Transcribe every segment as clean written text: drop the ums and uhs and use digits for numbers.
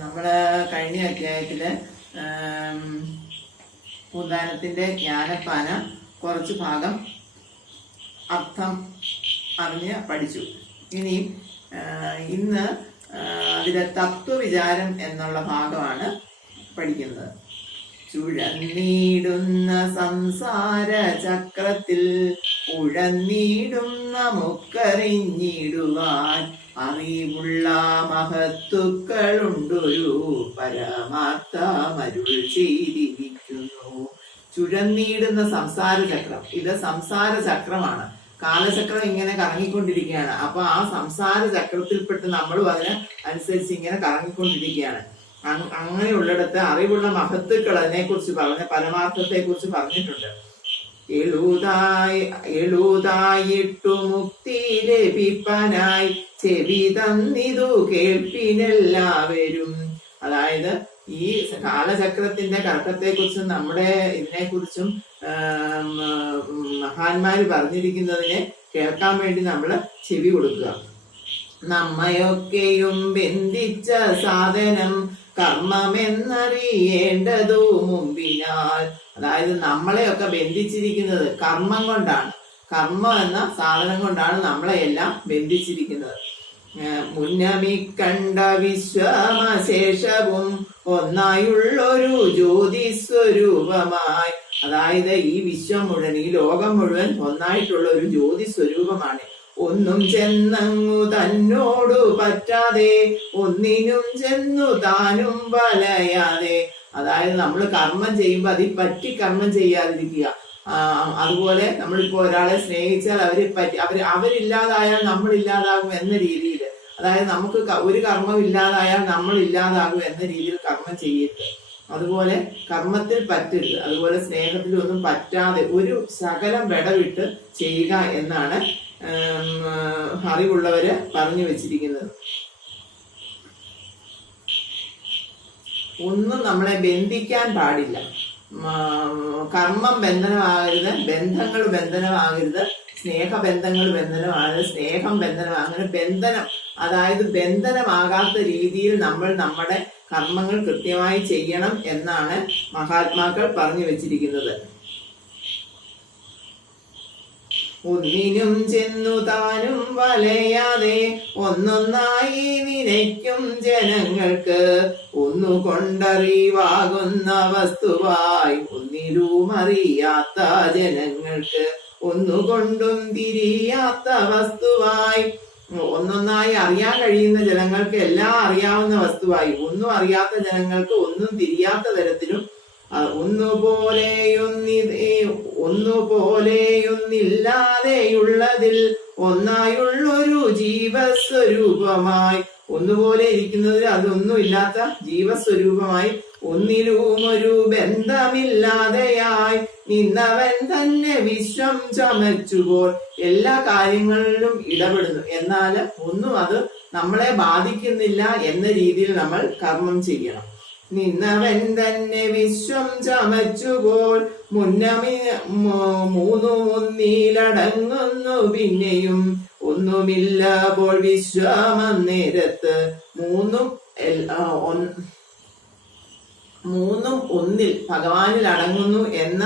നമ്മള് കഴിഞ്ഞ അധ്യായത്തില് ഉദാനത്തിന്റെ ജ്ഞാനപ്പാന കുറച്ച് ഭാഗം അർത്ഥം അറിഞ്ഞ് പഠിച്ചു. ഇനി ഇന്ന് അതിലെ തത്വവിചാരം എന്നുള്ള ഭാഗമാണ് പഠിക്കുന്നത്. ചുഴന്നീടുന്ന സംസാര ചക്രത്തിൽ ഉഴന്നീടുന്ന മുക്കറിഞ്ഞിടുവാൻ അറിവുള്ള മഹത്തുക്കളുണ്ടൊരു പരമാർത്ഥമരുൾ ചെയ്തിരിക്കുന്നു. ചുഴന്നീടുന്ന സംസാര ചക്രം, ഇത് സംസാര ചക്രമാണ്. കാലചക്രം ഇങ്ങനെ കറങ്ങിക്കൊണ്ടിരിക്കുകയാണ്. അപ്പൊ ആ സംസാര ചക്രത്തിൽപ്പെട്ട് നമ്മളും അതിന് അനുസരിച്ച് ഇങ്ങനെ കറങ്ങിക്കൊണ്ടിരിക്കുകയാണ്. അങ്ങനെയുള്ളിടത്ത് അറിവുള്ള മഹത്തുക്കൾ അതിനെക്കുറിച്ച് പറഞ്ഞ പരമാർത്ഥത്തെ കുറിച്ച് പറഞ്ഞിട്ടുണ്ട്. എഴുതായിട്ടു മുക്തി ലഭിപ്പനായി ചെവി തന്നിതു കേൾപ്പിനെല്ലാവരും. അതായത് ഈ കാലചക്രത്തിന്റെ കറക്കത്തെ കുറിച്ചും നമ്മുടെ ഇതിനെക്കുറിച്ചും മഹാന്മാര് പറഞ്ഞിരിക്കുന്നതിനെ കേൾക്കാൻ വേണ്ടി നമ്മൾ ചെവി കൊടുക്കുക. നമ്മയൊക്കെയും ബന്ധിച്ച സാധനം കർമ്മമെന്നറിയേണ്ടതു മുമ്പിനാൽ. അതായത് നമ്മളെയൊക്കെ ബന്ധിച്ചിരിക്കുന്നത് കർമ്മം കൊണ്ടാണ്. കർമ്മം എന്ന സാധനം കൊണ്ടാണ് നമ്മളെയെല്ലാം ബന്ധിച്ചിരിക്കുന്നത്. മുന്നമിക്കണ്ട വിശ്വമശേഷവും ഒന്നായുള്ളൊരു ജ്യോതിസ്വരൂപമായി. അതായത് ഈ വിശ്വം മുഴുവൻ, ഈ ലോകം മുഴുവൻ ഒന്നായിട്ടുള്ള ഒരു ജ്യോതിസ്വരൂപമാണ്. ഒന്നും ചെന്നങ്ങു തന്നോടു പറ്റാതെ ഒന്നിനും ചെന്നു താനും വലയാതെ. അതായത് നമ്മൾ കർമ്മം ചെയ്യുമ്പോൾ അതിൽ പറ്റി കർമ്മം ചെയ്യാതിരിക്കുക. അതുപോലെ നമ്മളിപ്പോ ഒരാളെ സ്നേഹിച്ചാൽ അവരില്ലാതായാൽ നമ്മൾ ഇല്ലാതാകും എന്ന രീതിയിൽ, അതായത് നമുക്ക് ഒരു കർമ്മം ഇല്ലാതായാൽ നമ്മൾ ഇല്ലാതാകും എന്ന രീതിയിൽ കർമ്മം ചെയ്യരുത്. അതുപോലെ കർമ്മത്തിൽ പറ്റരുത്. അതുപോലെ സ്നേഹത്തിലൊന്നും പറ്റാതെ ഒരു ശകലം വിടവിട്ട് ചെയ്യുക എന്നാണ് അറിവുള്ളവര് പറഞ്ഞു വെച്ചിരിക്കുന്നത്. ഒന്നും നമ്മളെ ബന്ധിക്കാൻ പാടില്ല. കർമ്മം ബന്ധനമാകരുത്, ബന്ധങ്ങൾ ബന്ധനമാകരുത്, സ്നേഹബന്ധങ്ങൾ ബന്ധനമാകരുത്, സ്നേഹം ബന്ധനമാകരുത്. അങ്ങനെ ബന്ധനം, അതായത് ബന്ധനമാകാത്ത രീതിയിൽ നമ്മൾ നമ്മുടെ കർമ്മങ്ങൾ കൃത്യമായി ചെയ്യണം എന്നാണ് മഹാത്മാക്കൾ പറഞ്ഞു വെച്ചിരിക്കുന്നത്. ഒന്നിനും ചെന്നു താനും വലയാതെ ഒന്നൊന്നായി നിനയ്ക്കും ജനങ്ങൾക്ക് ഒന്നുകൊണ്ടറിവാകുന്ന വസ്തുവായി ഒന്നിലും അറിയാത്ത ജനങ്ങൾക്ക് ഒന്നുകൊണ്ടും തിരിയാത്ത വസ്തുവായി. ഒന്നൊന്നായി അറിയാൻ കഴിയുന്ന ജനങ്ങൾക്ക് എല്ലാം അറിയാവുന്ന വസ്തുവായി, ഒന്നും അറിയാത്ത ജനങ്ങൾക്ക് ഒന്നും തിരിയാത്ത തരത്തിലും ഒന്നുപോലെയൊന്നില്ലാതെയുള്ളതിൽ ഒന്നായുള്ളൊരു ജീവസ്വരൂപമായി. ഒന്നുപോലെ ഇരിക്കുന്നതിൽ അതൊന്നും ഇല്ലാത്ത ജീവസ്വരൂപമായി ഒന്നിലും ഒരു ബന്ധമില്ലാതെയായി നിന്നവൻ തന്നെ വിശ്വം ചമച്ചുപോൽ. എല്ലാ കാര്യങ്ങളിലും ഇടപെടുന്നു, എന്നാൽ ഒന്നും അത് നമ്മളെ ബാധിക്കുന്നില്ല എന്ന രീതിയിൽ നമ്മൾ കർമ്മം ചെയ്യണം. നിന്നവൻ തന്നെ വിശ്വം ചമച്ചുപോൽ മൂന്നുമൊന്നിലടങ്ങുന്നു പിന്നെയും ഒന്നുമില്ലപ്പോൾ വിശ്വമന്നേരത്ത്. മൂന്നും ഒന്നിൽ ഭഗവാനിൽ അടങ്ങുന്നു എന്ന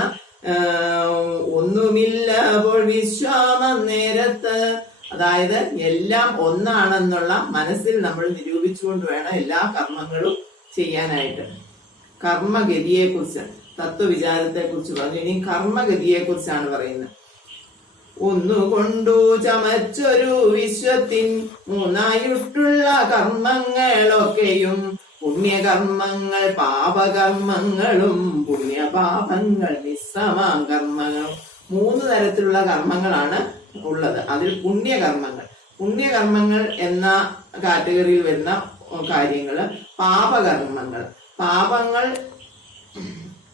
ഒന്നുമില്ലപ്പോൾ വിശ്വമന്നേരത്ത്. അതായത് എല്ലാം ഒന്നാണെന്നുള്ള മനസ്സിൽ നമ്മൾ നിരൂപിച്ചുകൊണ്ട് വേണം എല്ലാ കർമ്മങ്ങളും ചെയ്യാനായിട്ട്. കർമ്മഗതിയെ കുറിച്ച്, തത്വവിചാരത്തെ കുറിച്ച് പറഞ്ഞു. ഇനി കർമ്മഗതിയെ കുറിച്ചാണ് പറയുന്നത്. ഒന്നുകൊണ്ടു ചമച്ചൊരു വിശ്വത്തിൻ മൂന്നായിട്ടുള്ള കർമ്മങ്ങളൊക്കെയും പുണ്യകർമ്മങ്ങൾ പാപകർമ്മങ്ങളും പുണ്യപാപങ്ങൾ നിസ്സമാം കർമ്മങ്ങളും. 3 തരത്തിലുള്ള കർമ്മങ്ങളാണ് ഉള്ളത്. അതിൽ പുണ്യകർമ്മങ്ങൾ എന്ന കാറ്റഗറിയിൽ വരുന്ന കാര്യങ്ങള് പാപകർമ്മങ്ങൾ, പാപങ്ങൾ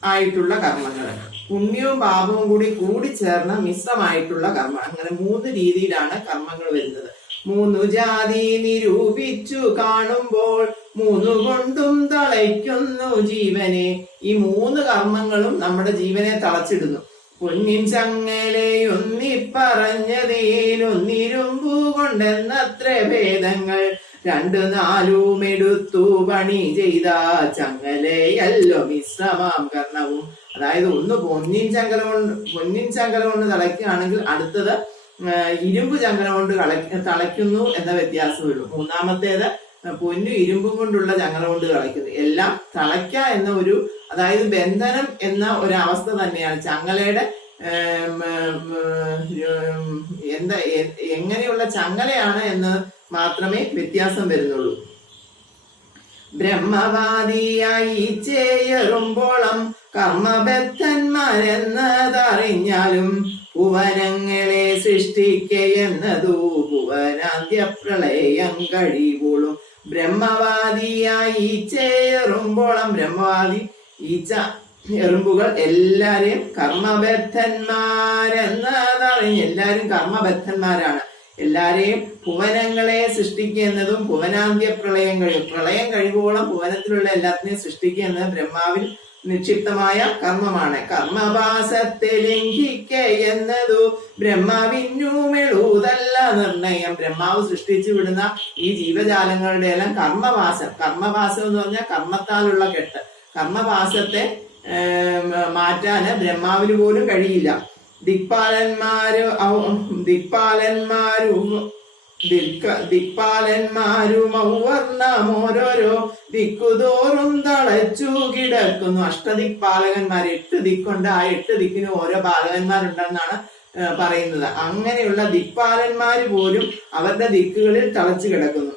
ആയിട്ടുള്ള കർമ്മങ്ങൾ, പുണ്യവും പാപവും കൂടി ചേർന്ന മിശ്രമായിട്ടുള്ള കർമ്മം. അങ്ങനെ 3 രീതിയിലാണ് കർമ്മങ്ങൾ വരുന്നത്. 3 ജാതി നിരൂപിച്ചു കാണുമ്പോൾ 3 കൊണ്ടും തളയ്ക്കുന്നു ജീവനെ. ഈ 3 കർമ്മങ്ങളും നമ്മുടെ ജീവനെ തളച്ചിടുന്നു. പൊന്നിൻ ചങ്ങലയൊന്നി പറഞ്ഞതേലൊന്നിരുമ്പു കൊണ്ടെന്നത്ര ഭേദങ്ങൾ രണ്ടു നാലുമെടുത്തു പണി ചെയ്ത ചങ്ങലയല്ലോ മിശ്രമാം കർണവും. അതായത് ഒന്ന് പൊന്നിൻ ചങ്കല കൊണ്ട് തളയ്ക്കുകയാണെങ്കിൽ അടുത്തത് ഇരുമ്പ് ചങ്കല കൊണ്ട് തളയ്ക്കുന്നു എന്ന വ്യത്യാസമുള്ളൂ. മൂന്നാമത്തേത് പൊന്നു ഇരുമ്പും കൊണ്ടുള്ള ചങ്ങല കൊണ്ട് തളയ്ക്കുന്നു. എല്ലാം തളയ്ക്ക എന്ന ഒരു, അതായത് ബന്ധനം എന്ന ഒരു അവസ്ഥ തന്നെയാണ്. ചങ്ങലയുടെ എങ്ങനെയുള്ള ചങ്ങലയാണ് എന്ന് മാത്രമേ വ്യത്യാസം വരുന്നുള്ളൂ. ബ്രഹ്മവാദിയായി ചേയറുമ്പോളം കർമ്മബദ്ധന്മാരെന്നതറിഞ്ഞാലും ഭുവനങ്ങളെ സൃഷ്ടിക്കയെന്നതു ഭുവനാദ്യ പ്രളയം കഴിവോളും. ബ്രഹ്മവാദിയായി ചേയറുമ്പോളം, ബ്രഹ്മവാദി ഈച്ച എറുമ്പുകൾ എല്ലാരെയും കർമ്മബദ്ധന്മാരെന്നതറിഞ്ഞ്, എല്ലാരും കർമ്മബദ്ധന്മാരാണ്. എല്ലാരെയും ഭുവനങ്ങളെ സൃഷ്ടിക്കുക എന്നതും ഭുവനാന്ത്യ പ്രളയം കഴിവോളം ഭുവനത്തിലുള്ള എല്ലാത്തിനെയും സൃഷ്ടിക്കുക എന്നത് ബ്രഹ്മാവിൽ നിക്ഷിപ്തമായ കർമ്മമാണ്. കർമ്മവാസത്തെ ലംഘിക്ക എന്നതു ബ്രഹ്മാവിനുമെളൂതല്ല നിർണയം. ബ്രഹ്മാവ് സൃഷ്ടിച്ചു വിടുന്ന ഈ ജീവജാലങ്ങളുടെ എല്ലാം കർമ്മവാസം എന്ന് പറഞ്ഞാൽ കർമ്മത്താലുള്ള കെട്ട്. കർമ്മവാസത്തെ മാറ്റാന് ബ്രഹ്മാവിന് പോലും കഴിയില്ല. ദിക്പാലന്മാരും ഔവർണ്ണമോരോരോ ദിക്കുതോറും തളച്ചു കിടക്കുന്നു. അഷ്ടദിക്പാലകന്മാർ, 8 ദിക്കുണ്ട്. ആ 8 ദിക്കിന് ഓരോ പാലകന്മാരുണ്ടെന്നാണ് പറയുന്നത്. അങ്ങനെയുള്ള ദിക്പാലന്മാര് പോലും അവരുടെ ദിക്കുകളിൽ തളച്ചു കിടക്കുന്നു.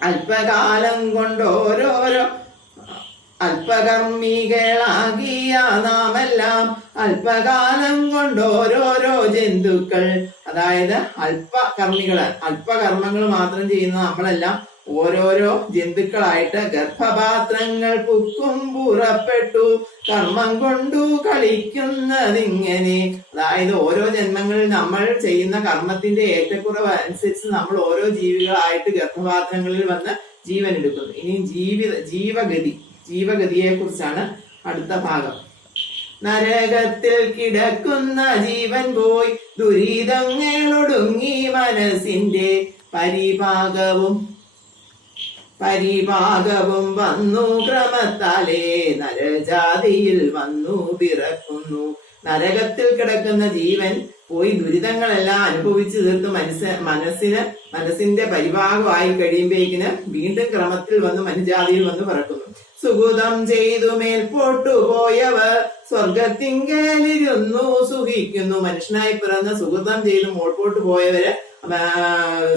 അല്പകാലം കൊണ്ട് ഓരോരോ അല്പകർമ്മികളാകിയ നാമെല്ലാം അല്പകാലം കൊണ്ട് ഓരോരോ ജന്തുക്കൾ, അതായത് അല്പകർമ്മങ്ങൾ മാത്രം ചെയ്യുന്ന നമ്മളെല്ലാം ഓരോരോ ജന്തുക്കളായിട്ട് ഗർഭപാത്രങ്ങൾ പുക്കും പുറപ്പെട്ടു കർമ്മം കൊണ്ടു കളിക്കുന്നതിങ്ങനെ. അതായത് ഓരോ ജന്മങ്ങളിൽ നമ്മൾ ചെയ്യുന്ന കർമ്മത്തിന്റെ ഏറ്റക്കുറവ് അനുസരിച്ച് നമ്മൾ ഓരോ ജീവികളായിട്ട് ഗർഭപാത്രങ്ങളിൽ വന്ന് ജീവൻ എടുക്കുന്നു. ഇനി ജീവഗതിയെ കുറിച്ചാണ് അടുത്ത ഭാഗം. നരകത്തിൽ കിടക്കുന്ന ജീവൻ പോയി ദുരിതങ്ങളൊടുങ്ങി മനസ്സിന്റെ പരിഭാഗവും വന്നു ക്രമത്താലേ നരജാതിയിൽ വന്നു പിറക്കുന്നു. നരകത്തിൽ കിടക്കുന്ന ജീവൻ പോയി ദുരിതങ്ങളെല്ലാം അനുഭവിച്ചു തീർത്ത് മനസ്സിന്റെ പരിഭാഗമായി കഴിയുമ്പോഴേക്കിന് വീണ്ടും ക്രമത്തിൽ വന്ന് മനുജാതിയിൽ വന്ന് പിറക്കുന്നു. സുഗുതം ചെയ്തു മേൽപോട്ടു പോയവർ സ്വർഗത്തിങ്കലിരുന്നു സുഖിക്കുന്നു. മനുഷ്യനായി പിറന്ന സുഗുതം ചെയ്ത് മോൾപോട്ട് പോയവര്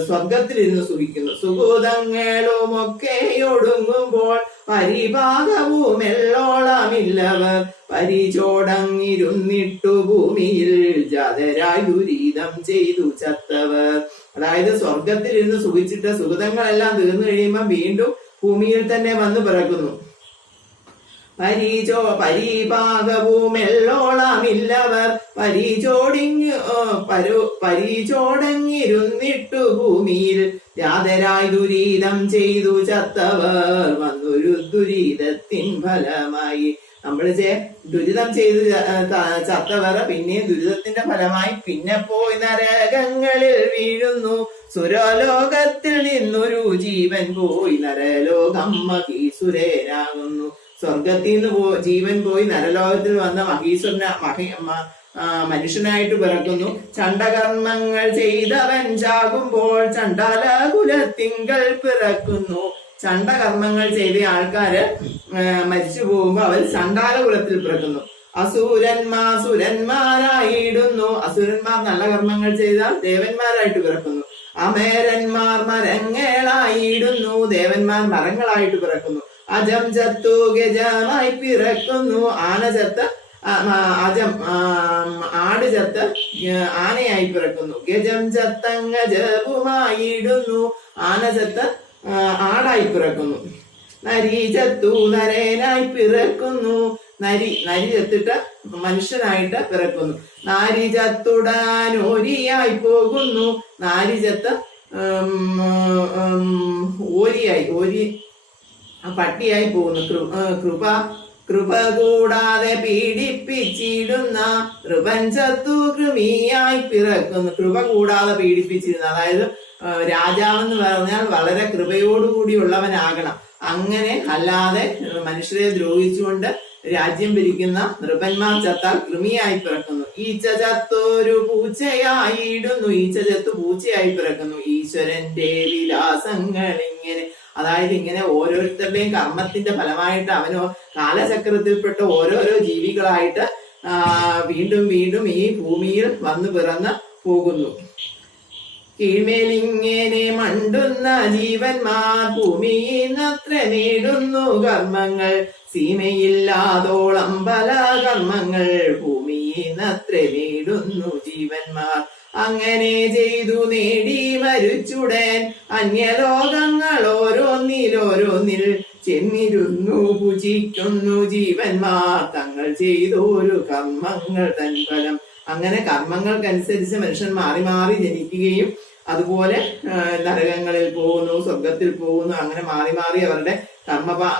സ്വർഗത്തിലിരുന്ന് സുഖിക്കുന്നു. സുഗുതങ്ങളുമൊക്കെ ഒടുങ്ങുമ്പോൾ പരിഭാഗവും എള്ളോളമില്ലവർ പരിചോടങ്ങിരുന്നിട്ടു ഭൂമിയിൽ ജാതരായി ദുരിതം ചെയ്തു ചത്തവർ. അതായത് സ്വർഗത്തിലിരുന്ന് സുഖിച്ചിട്ട് സുഗതങ്ങളെല്ലാം തീർന്നു കഴിയുമ്പോൾ വീണ്ടും ഭൂമിയിൽ തന്നെ വന്ന് പിറക്കുന്നു. പരിഭാഗവുമെള്ളോളമില്ലവർ പരിചോടങ്ങിരുന്നിട്ടു ഭൂമിയിൽ ജാതരായി ദുരിതം ചെയ്തു ചത്തവർ വന്നൊരു ദുരിതത്തിൻ ഫലമായി. നമ്മൾ ദുരിതം ചെയ്ത് ചത്തവർ പിന്നെ ദുരിതത്തിന്റെ ഫലമായി പിന്നെ പോയി നരകങ്ങളിൽ വീഴുന്നു. സുരലോകത്തിൽ നിന്നൊരു ജീവൻ പോയി നരലോകം മഹീസുരനാകുന്നു. സ്വർഗത്തിൽ നിന്ന് ജീവൻ പോയി നരലോകത്തിൽ വന്ന മനുഷ്യനായിട്ട് പിറക്കുന്നു. ചണ്ഡകർമ്മങ്ങൾ ചെയ്തവൻ ചാകുമ്പോൾ ചണ്ഡാലകുലത്തിങ്കൽ പിറക്കുന്നു. ചണ്ഡകർമ്മങ്ങൾ ചെയ്ത ആൾക്കാര് മരിച്ചു പോകുമ്പോൾ അവർ ചണ്ഡാലകുലത്തിൽ പിറക്കുന്നു. സുരന്മാരായിടുന്നു. അസുരന്മാർ നല്ല കർമ്മങ്ങൾ ചെയ്താൽ ദേവന്മാരായിട്ട് പിറക്കുന്നു. അമേരന്മാർ മരങ്ങളായിടുന്നു. ദേവന്മാർ മരങ്ങളായിട്ട് പിറക്കുന്നു. അജം ചത്തു ഗജമായി പിറക്കുന്നു. ആട് ചത്ത് ആനയായി പിറക്കുന്നു. ഗജം ചത്തങ്ങജവുമായിടുന്നു. ആന ചത്ത് ആടായി പിറക്കുന്നു. നരി ചത്തു നരേനായി പിറക്കുന്നു. നരി ചത്തിട്ട് മനുഷ്യനായിട്ട് പിറക്കുന്നു. നാരി ചത്തുടാനോരിയായി പോകുന്നു. നാരി ചത്ത് ഓരി പട്ടിയായി പോകുന്നു. കൃപ കൂടാതെ പീഡിപ്പിച്ചിടുന്ന കൃപഞ്ചത്തു കൃമിയായി പിറക്കുന്നു. കൃപ കൂടാതെ പീഡിപ്പിച്ചിരുന്ന, അതായത് രാജാവെന്ന് പറഞ്ഞാൽ വളരെ കൃപയോടുകൂടിയുള്ളവനാകണം. അങ്ങനെ അല്ലാതെ മനുഷ്യരെ ദ്രോഹിച്ചുകൊണ്ട് രാജ്യം ഭരിക്കുന്ന നൃപന്മാർ ചത്താൽ കൃമിയായി പിറക്കുന്നു. ഈച്ച ചത്തൊരു പൂച്ചയായിടുന്നു, ഈച്ച ചത്തു പൂച്ചയായി പിറക്കുന്നു. ഈശ്വരന്റെ വിലാസങ്ങൾ ഇങ്ങനെ, അതായത് ഇങ്ങനെ ഓരോരുത്തരുടെയും കർമ്മത്തിന്റെ ഫലമായിട്ട് അവനോ കാലചക്രത്തിൽപ്പെട്ട ഓരോരോ ജീവികളായിട്ട് വീണ്ടും വീണ്ടും ഈ ഭൂമിയിൽ വന്നു പിറന്ന് പോകുന്നു. കീഴ്മേലിങ്ങനെ മണ്ടുന്ന ജീവന്മാർ ഭൂമിയിന്നത്ര നേടുന്നു കർമ്മങ്ങൾ, സീമയില്ലാതോളം പല കർമ്മങ്ങൾ ഭൂമിയിന്നത്ര നേടുന്നു ജീവന്മാർ. അങ്ങനെ ചെയ്തു നേടി മരിച്ചുടൻ അന്യലോകങ്ങൾ ഓരോന്നിൽ ചെന്നിരുന്നു പൂജിക്കുന്നു ജീവന്മാർ തങ്ങൾ ചെയ്തോരു കർമ്മങ്ങൾ തൻ ഫലം. അങ്ങനെ കർമ്മങ്ങൾക്കനുസരിച്ച് മനുഷ്യൻ മാറി മാറി ജനിക്കുകയും അതുപോലെ നരകങ്ങളിൽ പോകുന്നു, സ്വർഗത്തിൽ പോകുന്നു. അങ്ങനെ മാറി മാറി അവരുടെ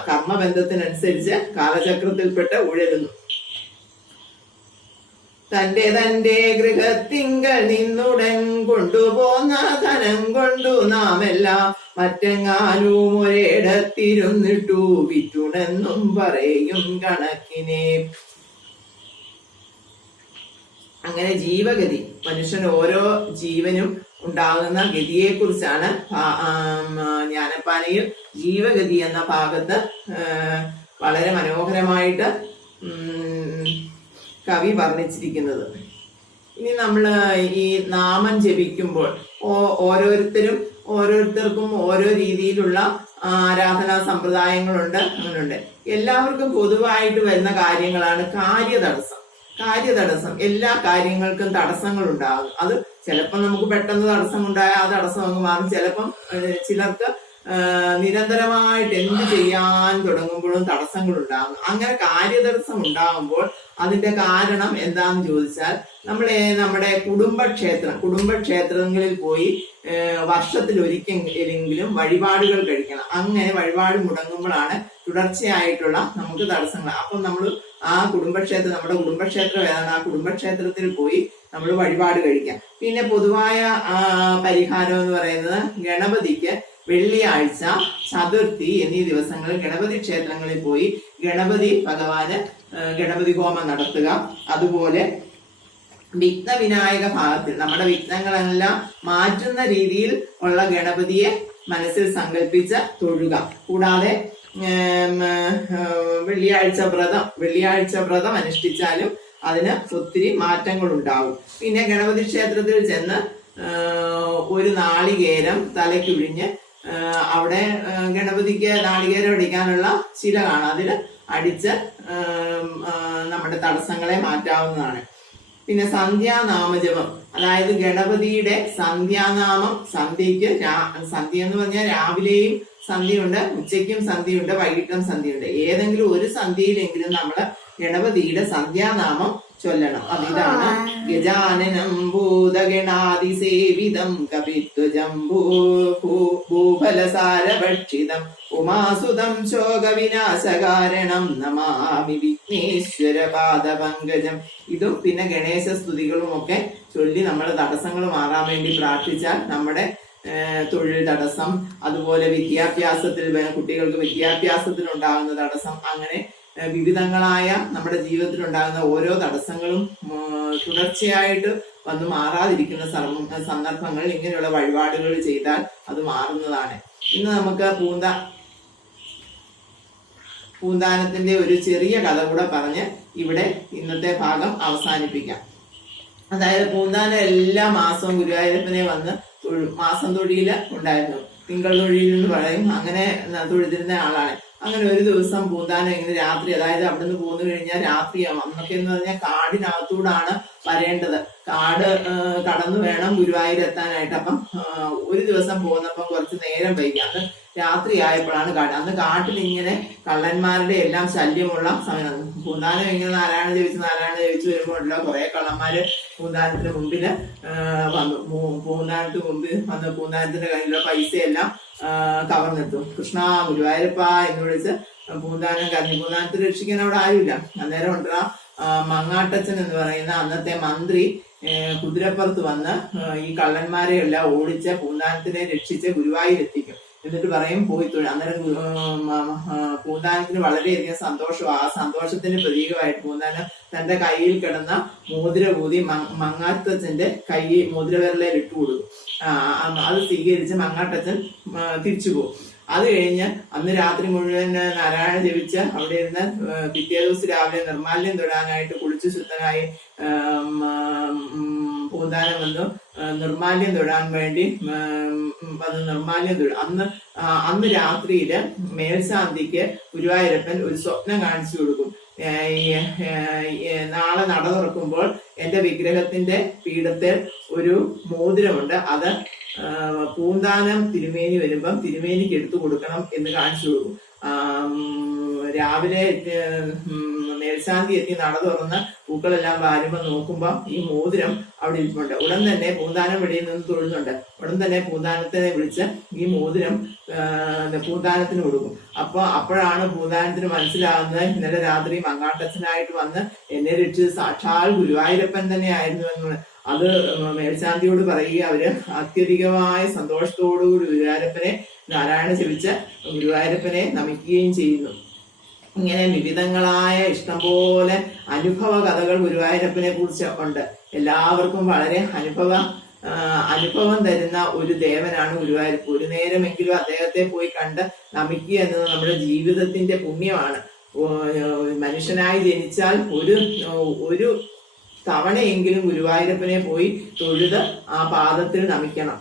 കർമ്മബന്ധത്തിനനുസരിച്ച് കാലചക്രത്തിൽപ്പെട്ട് ഉഴലുന്നു. തന്റെ ഗൃഹത്തിങ്കൽ നിന്നുടൻ കൊണ്ടുപോന്ന ധനം കൊണ്ടു നാം എല്ലാം മറ്റെങ്ങാനും ഒരിടത്തിരുന്നിട്ടു വിറ്റുണെന്നും പറയും കണക്കിനെ. അങ്ങനെ ജീവഗതി, മനുഷ്യൻ ഓരോ ജീവനും ഉണ്ടാകുന്ന ഗതിയെ കുറിച്ചാണ് ജ്ഞാനപ്പാനയിൽ ജീവഗതി എന്ന ഭാഗത്ത് വളരെ മനോഹരമായിട്ട് കവി വർണ്ണിച്ചിരിക്കുന്നത്. ഇനി നമ്മൾ ഈ നാമം ജപിക്കുമ്പോൾ ഓരോരുത്തർക്കും ഓരോ രീതിയിലുള്ള ആരാധനാ സമ്പ്രദായങ്ങളുണ്ട്. അങ്ങനെയുണ്ട്. എല്ലാവർക്കും പൊതുവായിട്ട് വരുന്ന കാര്യങ്ങളാണ് കാര്യതടസ്സം. എല്ലാ കാര്യങ്ങൾക്കും തടസ്സങ്ങൾ ഉണ്ടാകും. അത് ചിലപ്പോൾ നമുക്ക് പെട്ടെന്ന് തടസ്സമുണ്ടായാൽ ആ തടസ്സം അങ്ങ് മാറും. ചിലപ്പം ചിലർക്ക് നിരന്തരമായിട്ട് എന്ത് ചെയ്യാൻ തുടങ്ങുമ്പോഴും തടസ്സങ്ങൾ ഉണ്ടാകും. അങ്ങനെ കാര്യതടസ്സം ഉണ്ടാകുമ്പോൾ അതിന്റെ കാരണം എന്താന്ന് ചോദിച്ചാൽ നമ്മുടെ കുടുംബക്ഷേത്രങ്ങളിൽ പോയി വർഷത്തിൽ ഒരിക്കലെങ്കിലും വഴിപാടുകൾ കഴിക്കണം. അങ്ങനെ വഴിപാട് മുടങ്ങുമ്പോഴാണ് തുടർച്ചയായിട്ടുള്ള നമുക്ക് തടസ്സങ്ങൾ. അപ്പം നമ്മൾ നമ്മുടെ കുടുംബക്ഷേത്രം ഏതാണ്, ആ കുടുംബക്ഷേത്രത്തിൽ പോയി നമ്മൾ വഴിപാട് കഴിക്കാം. പിന്നെ പൊതുവായ പരിഹാരം എന്ന് പറയുന്നത് ഗണപതിക്ക് വെള്ളിയാഴ്ച, ചതുർത്ഥി എന്നീ ദിവസങ്ങളിൽ ഗണപതി ക്ഷേത്രങ്ങളിൽ പോയി ഗണപതി ഭഗവാന് ഗണപതി ഹോമം നടത്തുക. അതുപോലെ വിഘ്നവിനായക ഭാഗത്തിൽ നമ്മുടെ വിഘ്നങ്ങളെല്ലാം മാറ്റുന്ന രീതിയിൽ ഉള്ള ഗണപതിയെ മനസ്സിൽ സങ്കല്പിച്ച് തൊഴുക. കൂടാതെ വെള്ളിയാഴ്ച വ്രതം അനുഷ്ഠിച്ചാലും അതിന് ഒത്തിരി മാറ്റങ്ങൾ ഉണ്ടാവും. പിന്നെ ഗണപതി ക്ഷേത്രത്തിൽ ചെന്ന് ഒരു നാളികേരം തലയ്ക്കുഴിഞ്ഞ് അവിടെ ഗണപതിക്ക് നാളികേരം അടിക്കാനുള്ള ശില കാണാം, അതിൽ അടിച്ച് നമ്മുടെ തടസ്സങ്ങളെ മാറ്റാവുന്നതാണ്. പിന്നെ സന്ധ്യാനാമജപം, അതായത് ഗണപതിയുടെ സന്ധ്യാനാമം, സന്ധ്യ എന്ന് പറഞ്ഞാൽ രാവിലെയും സന്ധ്യയുണ്ട്, ഉച്ചയ്ക്കും സന്ധ്യയുണ്ട്, വൈകിട്ടും സന്ധ്യയുണ്ട്. ഏതെങ്കിലും ഒരു സന്ധ്യയിലെങ്കിലും നമ്മൾ ഗണപതിയുടെ സന്ധ്യാനാമം ചൊല്ലണം. അതിതാണ് ഗജാനനം ഭൂതഗണാതിസേവിതം കപിത്വജം ഭൂഫലസാരഭക്ഷിതം ഉമാസുതം ശോകവിനാശകാരണം നമാമി വിഘ്നേശ്വര പാദപങ്കജം. ഇതും പിന്നെ ഗണേശ സ്തുതികളും ഒക്കെ ചൊല്ലി നമ്മൾ തടസ്സങ്ങൾ മാറാൻ വേണ്ടി പ്രാർത്ഥിച്ചാൽ നമ്മുടെ തൊഴിൽ തടസ്സം, അതുപോലെ കുട്ടികൾക്ക് വിദ്യാഭ്യാസത്തിനുണ്ടാകുന്ന തടസ്സം, അങ്ങനെ വിവിധങ്ങളായ നമ്മുടെ ജീവിതത്തിൽ ഉണ്ടാകുന്ന ഓരോ തടസ്സങ്ങളും തുടർച്ചയായിട്ട് വന്ന് മാറാതിരിക്കുന്ന സന്ദർഭങ്ങളിൽ ഇങ്ങനെയുള്ള വഴിപാടുകൾ ചെയ്താൽ അത് മാറുന്നതാണ്. ഇന്ന് നമുക്ക് പൂന്താനത്തിന്റെ ഒരു ചെറിയ കഥ കൂടെ പറഞ്ഞ് ഇവിടെ ഇന്നത്തെ ഭാഗം അവസാനിപ്പിക്കാം. അതായത് പൂന്താനം എല്ലാ മാസവും ഗുരുവായൂരപ്പനെ വന്ന് മാസം തൊഴിയിൽ ഉണ്ടായിരുന്നു. തിങ്കൾ തൊഴിൽ എന്ന് പറയും. അങ്ങനെ തൊഴുതിരുന്ന ആളാണ്. അങ്ങനെ ഒരു ദിവസം പൂന്താനം ഇങ്ങനെ രാത്രി, അതായത് അവിടുന്ന് പോന്നു കഴിഞ്ഞാൽ രാത്രിയാവും. അന്നൊക്കെ എന്ന് പറഞ്ഞാൽ കാടിനകത്തൂടാണ് വരേണ്ടത്. കാട് കടന്നു വേണം ഗുരുവായൂർ എത്താനായിട്ട്. അപ്പം ഒരു ദിവസം പോകുന്നപ്പം കുറച്ച് നേരം വൈകി. അന്ന് രാത്രി ആയപ്പോഴാണ് അന്ന് കാട്ടിൽ ഇങ്ങനെ കള്ളന്മാരുടെ എല്ലാം ശല്യമുള്ള സമയം. പൂന്താനം ഇങ്ങനെ നാരായണ ജപിച്ച് വരുമ്പോഴല്ലോ കുറെ കള്ളന്മാര് പൂന്താനത്തിന് മുമ്പില് വന്നു. പൂന്താനത്തിന് മുമ്പിൽ വന്ന് പൂന്താനത്തിന്റെ കയ്യിലുള്ള പൈസയെല്ലാം കവർന്നെത്തും. കൃഷ്ണ ഗുരുവായൂരപ്പ എന്ന് വിളിച്ച് പൂന്താനം കരഞ്ഞു. പൂന്താനത്തെ രക്ഷിക്കാൻ അവിടെ ആരുമില്ല. അന്നേരം ഉണ്ടാ മങ്ങാട്ടച്ചൻ എന്ന് പറയുന്ന അന്നത്തെ മന്ത്രി കുതിരപ്പുറത്ത് വന്ന് ഈ കള്ളന്മാരെ എല്ലാം ഓടിച്ച് പൂന്താനത്തിനെ രക്ഷിച്ച് ഗുരുവായൂരെത്തിക്കും. എന്നിട്ട് പറയും പോയി തൊഴും. അന്നേരം പൂന്താനത്തിന് വളരെയധികം സന്തോഷം. ആ സന്തോഷത്തിന്റെ പ്രതീകമായിട്ട് പൂന്താനം തന്റെ കയ്യിൽ കിടന്ന മോതിരകൂതി മങ്ങാട്ടച്ചന്റെ മോതിരവിരലിൽ ഇട്ടു കൊടുക്കും. അത് സ്വീകരിച്ച് മങ്ങാട്ടച്ചൻ തിരിച്ചു പോകും. അത് കഴിഞ്ഞ് അന്ന് രാത്രി മുഴുവൻ നാരായണ ജപിച്ച് അവിടെ ഇരുന്ന് പിറ്റേ ദിവസം രാവിലെ നിർമാല്യം തൊടാനായിട്ട് കുളിച്ചു ശുദ്ധനായി പൂന്താനം വന്നു നിർമാല്യം തൊടാൻ വേണ്ടി വന്ന് നിർമാല്യം തൊടും. അന്ന് രാത്രിയില് മേൽശാന്തിക്ക് ഗുരുവായൂരപ്പൻ ഒരു സ്വപ്നം കാണിച്ചു കൊടുക്കും. നാളെ നട തുറക്കുമ്പോൾ എന്റെ വിഗ്രഹത്തിന്റെ പീഠത്തിൽ ഒരു മോതിരമുണ്ട്, അത് പൂന്താനം തിരുമേനി വരുമ്പം തിരുമേനിക്ക് എടുത്തു കൊടുക്കണം എന്ന് കാണിച്ചു കൊടുക്കും. രാവിലെ മേൽശാന്തി എത്തി നട തുറന്ന് പൂക്കളെല്ലാം വാരുമ്പോൾ നോക്കുമ്പോൾ ഈ മോതിരം അവിടെ ഇരിപ്പുണ്ട്. ഉടൻ തന്നെ പൂന്താനം വെളിയിൽ നിന്ന് തൊഴുന്നുണ്ട്. ഉടൻ തന്നെ പൂന്താനത്തെ വിളിച്ച് ഈ മോതിരം പൂന്താനത്തിന് കൊടുക്കും. അപ്പോഴാണ് പൂന്താനത്തിന് മനസ്സിലാകുന്നത് ഇന്നലെ രാത്രി മങ്ങാട്ടച്ചനായിട്ട് വന്ന് എന്നെ രക്ഷിച്ച് സാക്ഷാൽ ഗുരുവായൂരപ്പൻ തന്നെ ആയിരുന്നു എന്ന്. അത് മേൽശാന്തിയോട് പറയുക. അവര് അത്യധികമായ സന്തോഷത്തോടുകൂടി ഗുരുവായൂരപ്പനെ നാരായണ ജപിച്ച് ഗുരുവായൂരപ്പനെ നമിക്കുകയും ചെയ്യുന്നു. ഇങ്ങനെ വിവിധങ്ങളായ ഇഷ്ടംപോലെ അനുഭവ കഥകൾ ഗുരുവായൂരപ്പനെ കുറിച്ച് ഉണ്ട്. എല്ലാവർക്കും വളരെ അനുഭവം തരുന്ന ഒരു ദേവനാണ് ഗുരുവായൂരപ്പൻ. ഒരു നേരമെങ്കിലും അദ്ദേഹത്തെ പോയി കണ്ട് നമിക്കുക എന്നത് നമ്മുടെ ജീവിതത്തിന്റെ പുണ്യമാണ്. മനുഷ്യനായി ജനിച്ചാൽ ഒരു തവണയെങ്കിലും ഗുരുവായൂരപ്പനെ പോയി തൊഴുത് ആ പാദത്തിൽ നമിക്കണം.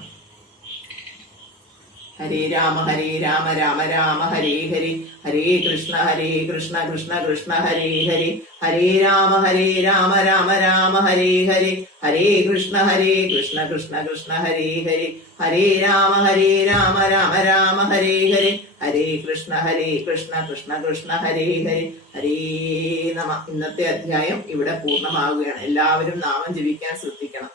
ഹരേ രാമ രാമ രാമ ഹരേ ഹരേ, ഹരേ കൃഷ്ണ കൃഷ്ണ കൃഷ്ണ ഹരേ ഹരേ, ഹരേ രാമ രാമ രാമ ഹരേ ഹരേ, ഹരേ കൃഷ്ണ കൃഷ്ണ കൃഷ്ണ ഹരേ ഹരേ, ഹരേ രാമ രാമ രാമ ഹരേ ഹരേ, ഹരേ കൃഷ്ണ കൃഷ്ണ കൃഷ്ണ ഹരേ ഹരേ, ഹരേ നമ. ഇന്നത്തെ അധ്യായം ഇവിടെ പൂർണ്ണമാവുകയാണ്. എല്ലാവരും നാമം ജപിക്കാൻ ശ്രദ്ധിക്കണം.